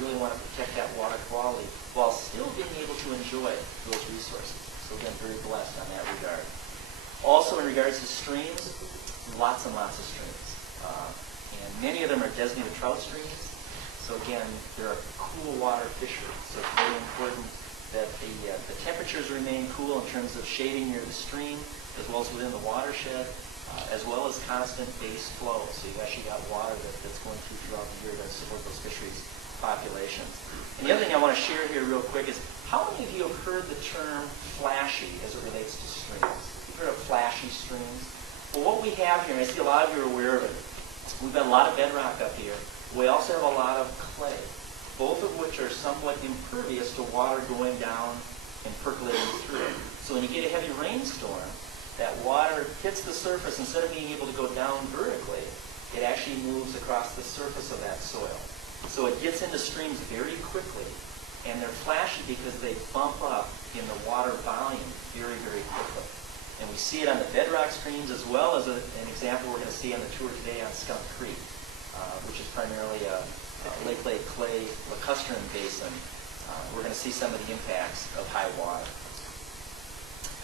we really want to protect that water quality while still being able to enjoy those resources. So again, very blessed on that regard. Also in regards to streams, lots and lots of streams. And many of them are designated trout streams. So again, they're a cool water fishery. So it's very important that the temperatures remain cool in terms of shading near the stream, as well as within the watershed, as well as constant base flow. So you've actually got water that's going throughout the year to support those fisheries populations. And the other thing I want to share here real quick is, how many of you have heard the term flashy as it relates to streams? You've heard of flashy streams? Well, what we have here, and I see a lot of you are aware of it, we've got a lot of bedrock up here. We also have a lot of clay, both of which are somewhat impervious to water going down and percolating through it. So when you get a heavy rainstorm, that water hits the surface. Instead of being able to go down vertically, it actually moves across the surface of that soil. So it gets into streams very quickly, and they're flashy because they bump up in the water volume very, very quickly. And we see it on the bedrock streams, as well as an example we're going to see on the tour today on Skunk Creek, which is primarily a lake clay lacustrine basin. We're going to see some of the impacts of high water.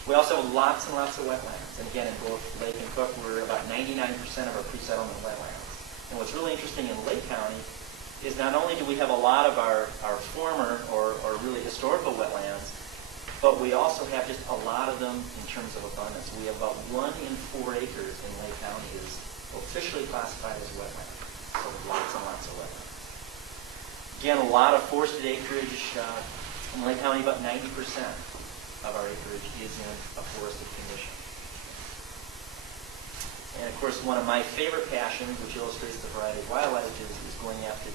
We also have lots and lots of wetlands. And again, in both Lake and Cook, we're about 99% of our pre-settlement wetlands. And what's really interesting in Lake County is not only do we have a lot of our former or really historical wetlands, but we also have just a lot of them in terms of abundance. We have about 1 in 4 acres in Lake County is officially classified as wetland. So lots and lots of wetlands. Again, a lot of forested acreage in Lake County. About 90% of our acreage is in a forested condition. And of course, one of my favorite passions, which illustrates the variety of wildlife, is going after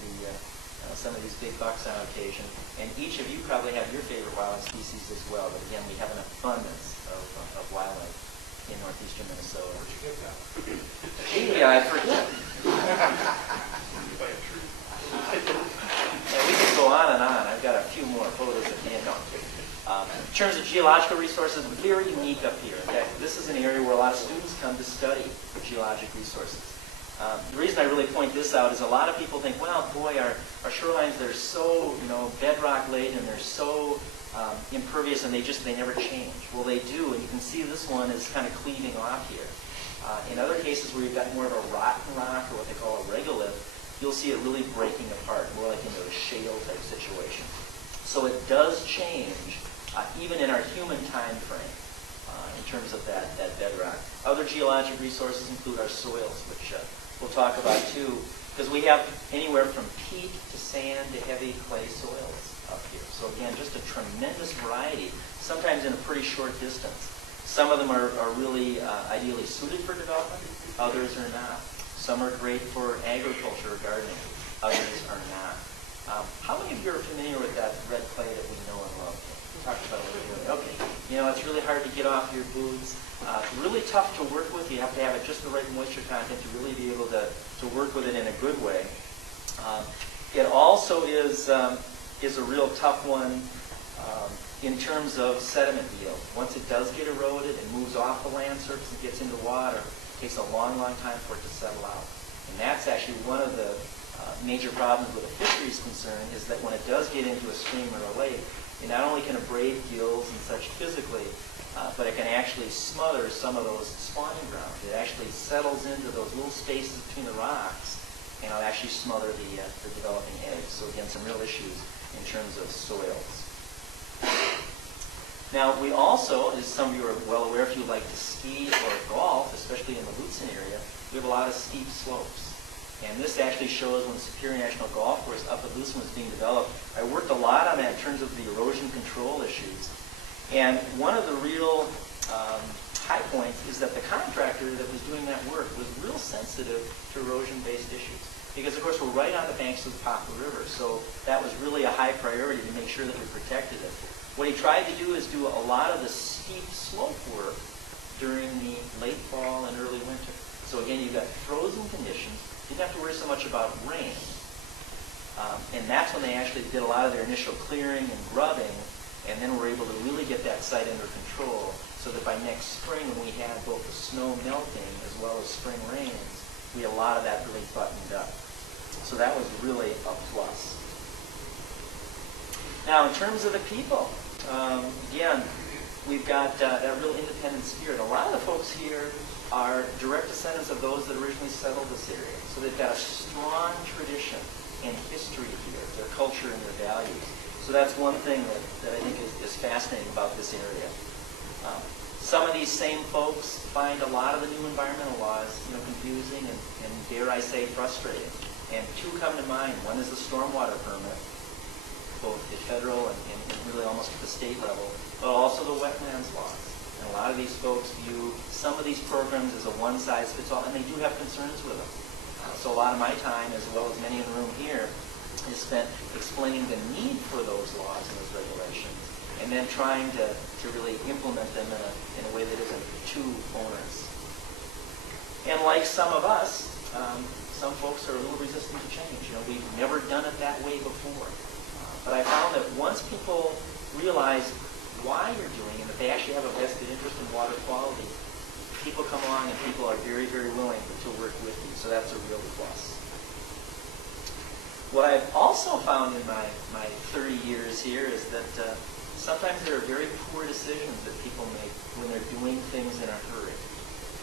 some of these big bucks on occasion. And each of you probably have your favorite wildlife species as well. But again, we have an abundance of wildlife in northeastern Minnesota. Where'd you get that? Yeah, I forget. And we could go on and on. I've got a few more photos at the end. In terms of geological resources, very unique up here. In fact, this is an area where a lot of students come to study geologic resources. The reason I really point this out is a lot of people think, well, boy, our shorelines, they're so bedrock laden and they're so impervious, and they never change. Well, they do, and you can see this one is kind of cleaving off here. In other cases where you've got more of a rotten rock, or what they call a regolith, you'll see it really breaking apart, more like into a shale type situation. So it does change, even in our human time frame, in terms of that bedrock. Other geologic resources include our soils, which we'll talk about too, because we have anywhere from peat to sand to heavy clay soils up here. So again, just a tremendous variety, sometimes in a pretty short distance. Some of them are really ideally suited for development, others are not. Some are great for agriculture or gardening, others are not. How many of you are familiar with that red clay that we know and love? We talked about it a little bit. Okay, it's really hard to get off your boots. Really tough to work with. You have to have it just the right moisture content to really be able to work with it in a good way. It also is a real tough one in terms of sediment yield. Once it does get eroded and moves off the land surface and gets into water, it takes a long, long time for it to settle out. And that's actually one of the major problems with a fishery is concerned, is that when it does get into a stream or a lake, it not only can abrade gills and such physically, but it can actually smother some of those spawning grounds. It actually settles into those little spaces between the rocks, and it'll actually smother the developing eggs. So again, some real issues in terms of soils. Now, we also, as some of you are well aware, if you like to ski or golf, especially in the Lutsen area, we have a lot of steep slopes. And this actually shows when the Superior National Golf Course up at Lutsen was being developed. I worked a lot on that in terms of the erosion control issues. And one of the real high points is that the contractor that was doing that work was real sensitive to erosion-based issues. Because, of course, we're right on the banks of the Poplar River, so that was really a high priority to make sure that we protected it. What he tried to do is do a lot of the steep slope work during the late fall and early winter. So again, you've got frozen conditions. You didn't have to worry so much about rain. And that's when they actually did a lot of their initial clearing and grubbing, and then were able to really get that site under control, so that by next spring, when we had both the snow melting as well as spring rains, we had a lot of that really buttoned up. So that was really a plus. Now, in terms of the people, again, we've got that real independent spirit. A lot of the folks here are direct descendants of those that originally settled this area. So they've got a strong tradition and history here, their culture and their values. So that's one thing that I think is fascinating about this area. Some of these same folks find a lot of the new environmental laws, confusing and dare I say, frustrating. And two come to mind. One is the stormwater permit, both the federal and really almost at the state level, but also the wetlands laws. And a lot of these folks view some of these programs as a one-size-fits-all, and they do have concerns with them. So a lot of my time, as well as many in the room here, is spent explaining the need for those laws and those regulations, and then trying to really implement them in a way that isn't too onerous. And like some of us, some folks are a little resistant to change. We've never done it that way before. But I found that once people realize why you're doing it, and that they actually have a vested interest in water quality, people come along and people are very, very willing to work with you. So that's a real plus. What I've also found in my 30 years here is that sometimes there are very poor decisions that people make when they're doing things in a hurry.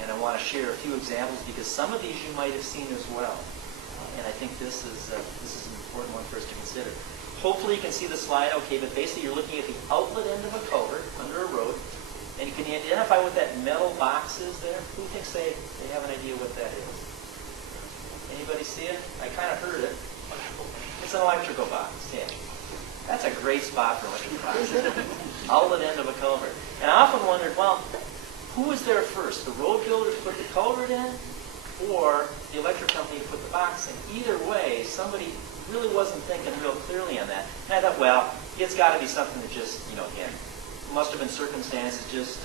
And I want to share a few examples because some of these you might have seen as well. And I think this is an important one for us to consider. Hopefully you can see the slide okay, but basically you're looking at the outlet end of a culvert under a road, and you can identify what that metal box is there. Who thinks they have an idea what that is? Anybody see it? I kind of heard it. It's an electrical box, yeah. That's a great spot for electrical boxes. Outlet end of a culvert. And I often wondered, well, who was there first? The road builders put the culvert in, or the electric company put the box in? Either way, somebody really wasn't thinking real clearly on that. And I thought, well, it's got to be something that just, again, must have been circumstances, just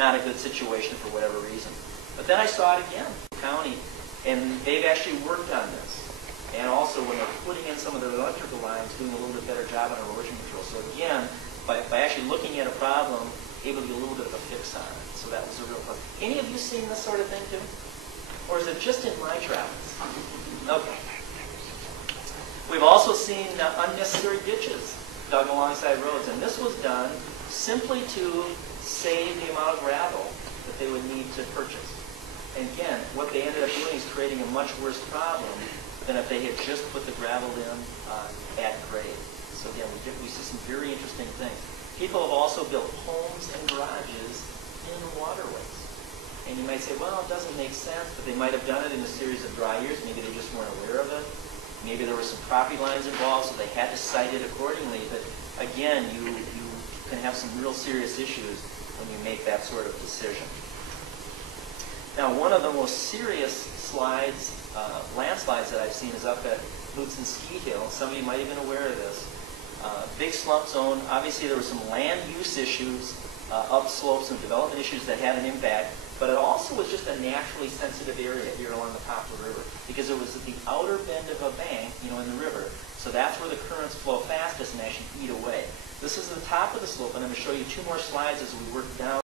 not a good situation for whatever reason. But then I saw it again, county, and they've actually worked on this. And also when they're putting in some of their electrical lines, doing a little bit better job on erosion control. So again, by actually looking at a problem, able to get a little bit of a fix on it. So that was a real plus. Any of you seen this sort of thing too? Or is it just in my travels? Okay. We've also seen unnecessary ditches dug alongside roads, and this was done simply to save the amount of gravel that they would need to purchase. And again, what they ended up doing is creating a much worse problem than if they had just put the gravel in at grade. So again, we see some very interesting things. People have also built homes and garages in waterways. And you might say, well, it doesn't make sense, but they might have done it in a series of dry years. Maybe they just weren't aware of it. Maybe there were some property lines involved, so they had to site it accordingly. But again, you can have some real serious issues when you make that sort of decision. Now, one of the most serious slides, landslides that I've seen is up at Lutsen Ski Hill. Some of you might have been aware of this. Big slump zone. Obviously, there were some land use issues, upslopes, and development issues that had an impact. But it also was just a naturally sensitive area here along the Poplar River because it was at the outer bend of a bank, in the river. So that's where the currents flow fastest and actually eat away. This is the top of the slope, and I'm going to show you two more slides as we work down.